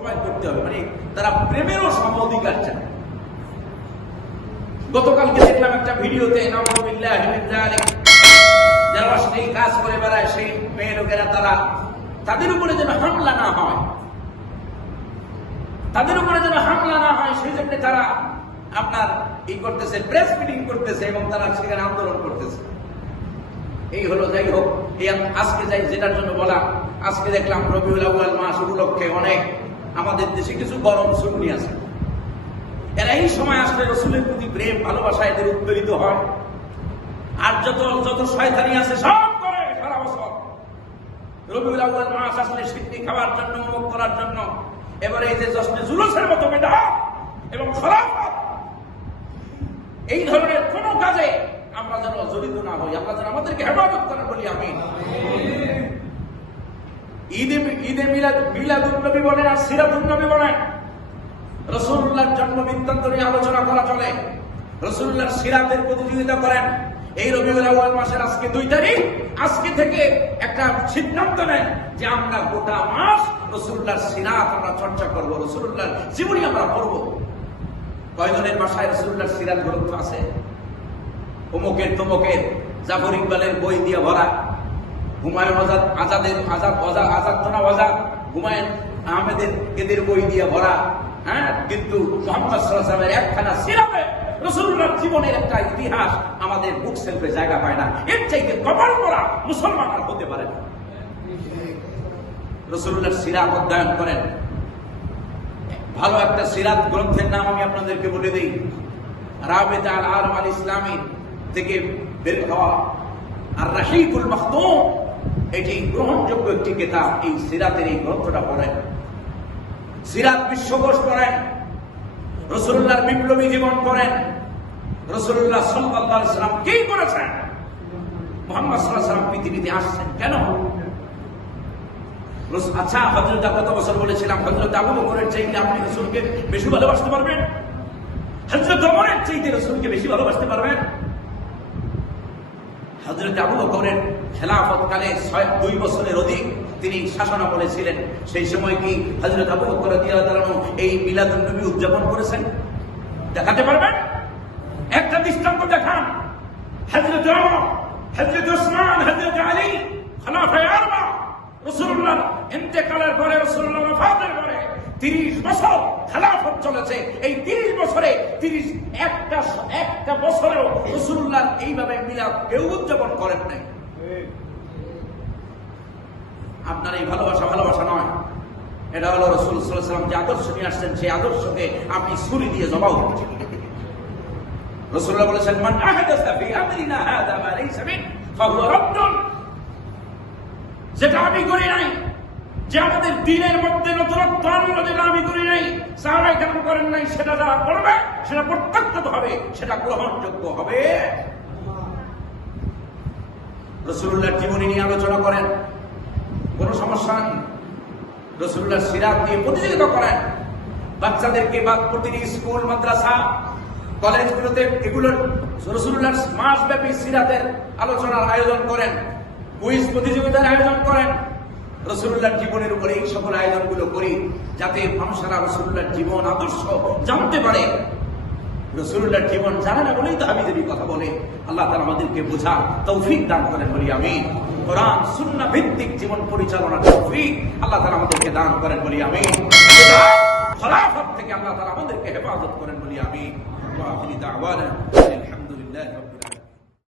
সবাই করতে হবে, মানে তারা প্রেমেরও সম অধিকার চায়। গতকালকে দেখলাম একটা ভিডিওতে, নাউযুবিল্লাহি মিন যালিক, যারা অশ্লীল কাজ করে বেড়ায় সেই মেয়ে লোকেরা, তাদের উপরে যেন হামলা না হয়, সেই জন্য তারা আপনার করতেছে, প্রেস মিটিং করতেছে এবং তারা সেখানে আন্দোলন করতেছে। এই হলো, যাই হোক, আজকে যাই যেটার জন্য বলা, আজকে দেখলাম রবিউল আউয়াল মাস উপলক্ষে অনেক আমাদের দেশে কিছু গরম সুন্নি আছে, এরা এই সময় আসলে রসুলের প্রতি প্রেম ভালোবাসা এদের উদ্বেলিত হয়, আর যত শয়তানি আছে সব করে সারা বছর। রবিউল আউয়াল মাস আসলে সিদ্ধি খাওয়ার জন্য, মোমক করার জন্য, এবারে এই যে জশ্নে জুলুসের মতো বিদআত এবং খরাফাত, এই ধরনের কোন কাজে আমরা যেন জড়িত না হই, আল্লাহ যেন আমাদেরকে হেফাজত করেন বলি আমিন। ঈদে মিলাদুন নবী বলেন আর সিরাতুন নবী বলেন, রাসূলুল্লাহর জন্ম বৃত্তান্ত নিয়ে আলোচনা করা চলে, রাসূলুল্লাহর সিরাতের প্রতিযোগিতা করেন। এই রবিউল আউয়াল মাসের আজকে 2 তারিখ, আজকে থেকে একটা সিদ্ধান্ত নেন যে আমরা গোটা মাস রাসূলুল্লাহর সিরাত আমরা চর্চা করব, রাসূলুল্লাহর জীবনী আমরা পড়ব। কয়জনের বাসায় রাসূলুল্লাহর সিরাত গ্রন্থ আছে? অমুকের তমুকের, জাফর ইকবালের বই দিয়ে ভরা, হুমায়ুন আজাদের হুমায়ুন আহমেদের এদের বই দিয়ে ভরা। কিন্তু মুহাম্মদ সাল্লাল্লাহু আলাইহি ওয়াসাল্লামের একখানা সিরাতে রাসূলুল্লাহর জীবনের একটা ইতিহাস আমাদের বুক সেলফে জায়গা পায় না। এর চাইতে কপাল করা মুসলমান আর হতে পারে না। রাসূলুল্লাহর সিরাত অধ্যয়ন করেন। ভালো একটা সিরাত গ্রন্থের নাম আমি আপনাদেরকে বলে দিই, রাবিতা আল আলম আল ইসলামী থেকে বের হওয়া আর রাহিকুল মাখতুম, এটি গ্রহণযোগ্য একটি কিতাব। এই সিরাতের এই গ্রন্থটা পড়েন, সিরাত বিশ্বকোষ পড়েন, রাসূলুল্লাহর বিপ্লবী জীবন পড়েন, রাসূলুল্লাহ সাল্লাল্লাহু আলাইহি ওয়াসাল্লাম কি করেছেন, মুহাম্মদ সাল্লাল্লাহু আলাইহি ওয়াসাল্লাম পৃথিবীতে আসছেন কেন। আচ্ছা, হযরত কত বছর বলেছিলাম, হযরত আবু বকরের চাইতে আপনি রাসূলকে বেশি ভালোবাসতে পারবেন? হযরত ওমরের চাইতে রাসূলকে বেশি ভালোবাসতে পারবেন? হযরত আবু বকরের খেলাফতকালে 2 বছরের অধিক তিনি শাসনামলে ছিলেন। সেই সময় কি হযরত আবু বকর রাদিয়াল্লাহু তাআলা এই মিলাদুন নবী উদযাপন করেছেন? দেখাতে পারবেন? একটা দৃষ্টান্ত দেখান। হযরত ওমর, হযরত ওসমান, হযরত আলী, খলিফায়ে আরবা, রাসূলুল্লাহর ইন্তেকালের পরে, রাসূলুল্লাহর ওয়াফাতের পরে 30 বছর খেলাফত চলেছে। এই 30 বছরে একটা বছরেও রাসূলুল্লাহর এইভাবে মিলাদ কেউ উদযাপন করেন নাই। আপনার এই ভালোবাসা নয়, এটা হলো রাসূল সাল্লাল্লাহু আলাইহি ওয়াসাল্লাম যে আদর্শ নিয়ে আসছেন, সেই আদর্শকে আপনি ছুরি দিয়ে জবাব দিচ্ছেন। রাসূলুল্লাহ বলেছেন, মান আহদাসা ফি আমরিনা হাযা মা লাইসা মিন ফাহুয়া রাদ্দুন, যেটা আমি করি নাই, যে আমাদের দ্বীনের মধ্যে নতুনত্ব আনলো, যেটা আমি করি নাই, সাহাবায়ে কেরাম করেন নাই, সেটা যারা করবে সেটা প্রত্যাখ্যাত হবে, সেটা গ্রহণযোগ্য হবে। রাসূলুল্লাহর জীবনী নিয়ে আলোচনা করেন, কোনো সমস্যা নেই। রাসূলুল্লাহর সিরাত নিয়ে প্রতিযোগিতা করেন, বাচ্চাদেরকে বা প্রতিটি স্কুল, মাদ্রাসা, কলেজগুলোতে এগুলোর রাসূলুল্লাহর মাসব্যাপী সিরাতের আলোচনার আয়োজন করেন, কুইজ প্রতিযোগিতার আয়োজন করেন। রাসূলুল্লাহর জীবনের উপরে এই সকল আয়োজনগুলো করি যাতে মানুষেরা রাসূলুল্লাহর জীবন আদর্শ জানতে পারে। রাসূলুল্লাহর জীবন জানে না বলেই তো হাবিজাবি কথা বলে। আল্লাহ তাআলা আমাদেরকে বোঝা তৌফিক দান করেন বলি আমিন। কোরআন সুন্নাহ ভিত্তিক জীবন পরিচালনার তৌফিক আল্লাহ তাআলা আমাদেরকে দান করেন বলি আমিন। খলাফত থেকে আল্লাহ তাআলা আমাদেরকে হেফাজত করেন বলি আমিন। ওয়া আখিরি দাওয়ানা আলহামদুলিল্লাহি রাব্বিল আলামিন।